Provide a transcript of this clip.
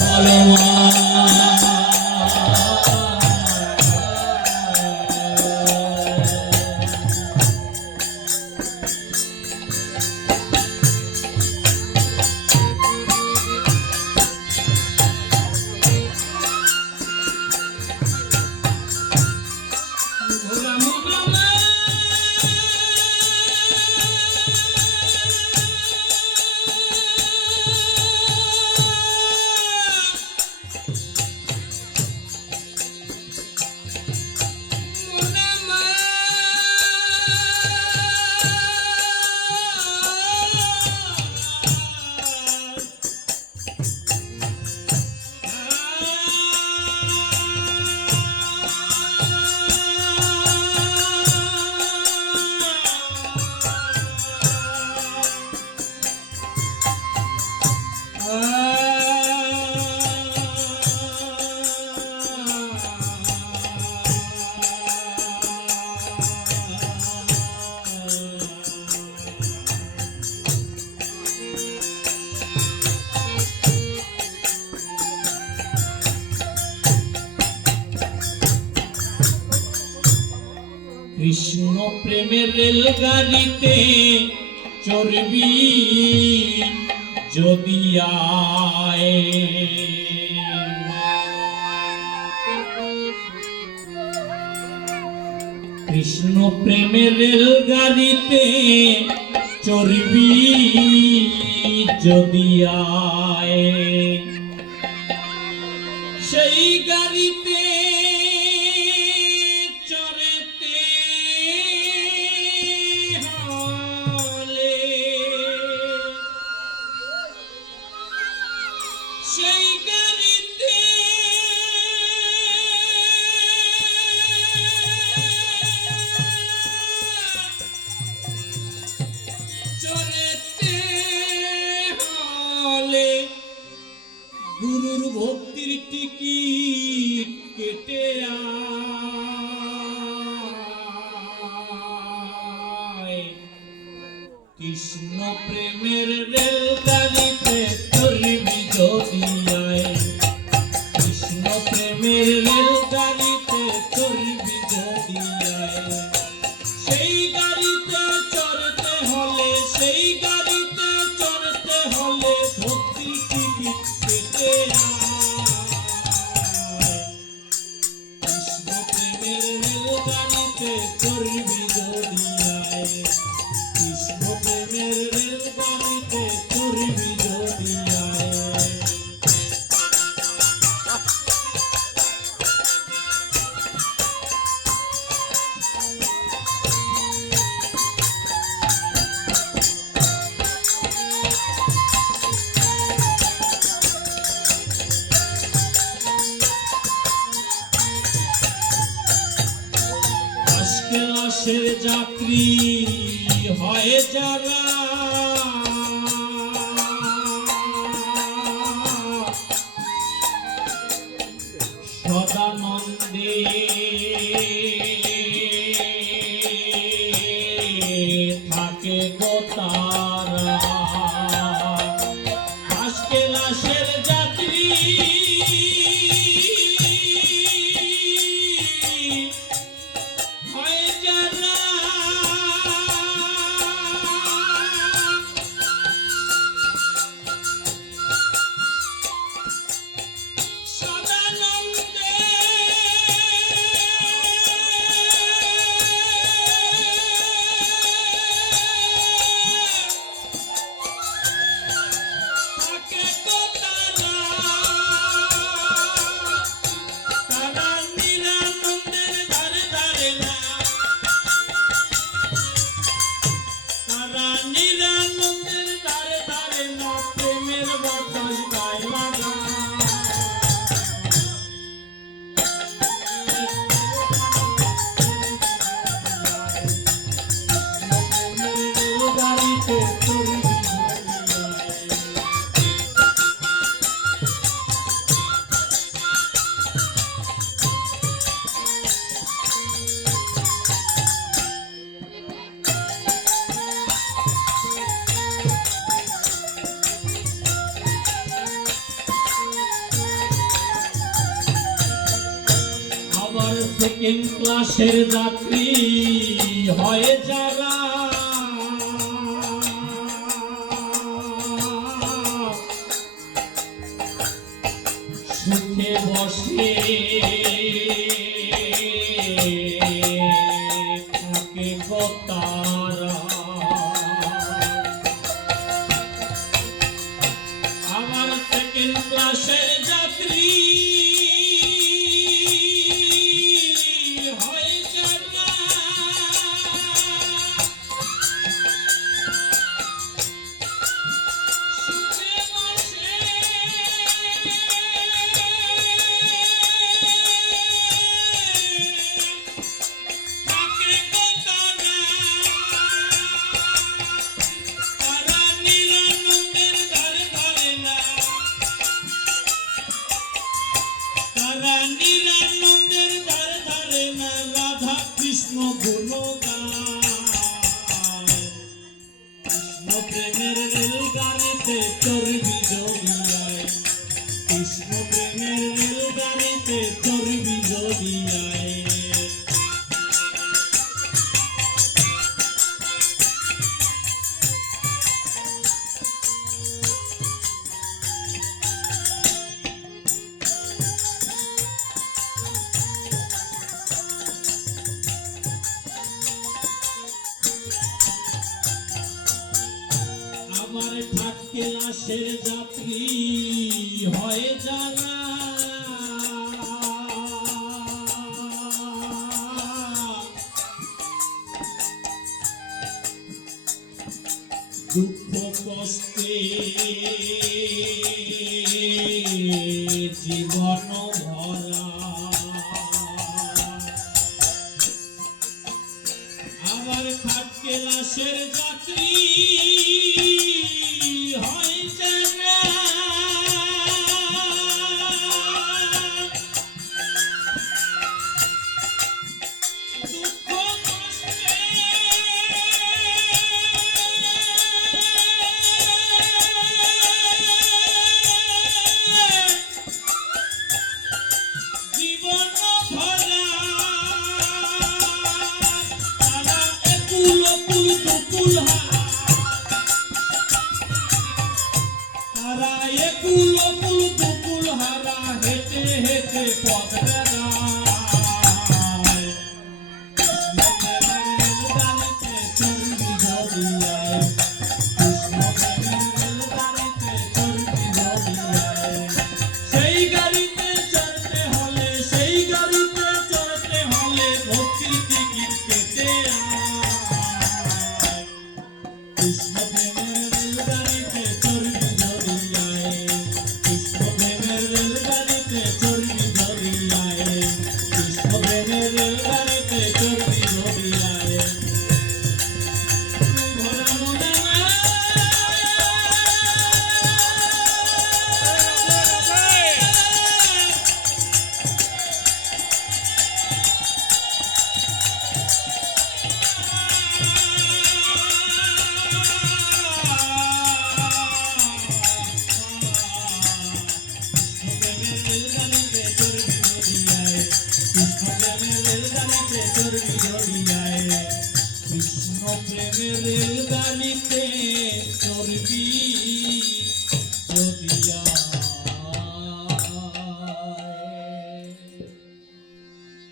বলো প্রেমের রেলগাড়িতে চড়বি যদি কৃষ্ণ প্রেমের রেলগাড়িতে চড়বি যদি আয়। সেই গাড়িতে গুরুর ভক্তির টিকিট কেটে কৃষ্ণ প্রেমের রেলগাড়িতে প্রেমের রেলগাড়িতে চলবি সেই গাড়িতে চড়তে হলে, সেই গাড়িতে চড়তে হলে ভক্তি টিকিট কেটে প্রেমের রেলগাড়িতে চড়বি যদি আজকে যাত্রী হয়ে যারা। সদানন্দে থাকে গো সেকেন্ড ক্লাসের যাত্রী হয়ে যারা। সুখে বসে থাকে তারা বাসের যাত্রী হয়ে জানা দুঃখ কষ্টে জীবন ভরা। আবার খাটকে লাশের যাত্রী। জানাতে ধরবি জড়িয়ায় কৃষ্ণ প্রেমের রেলগাড়িতে চড়বি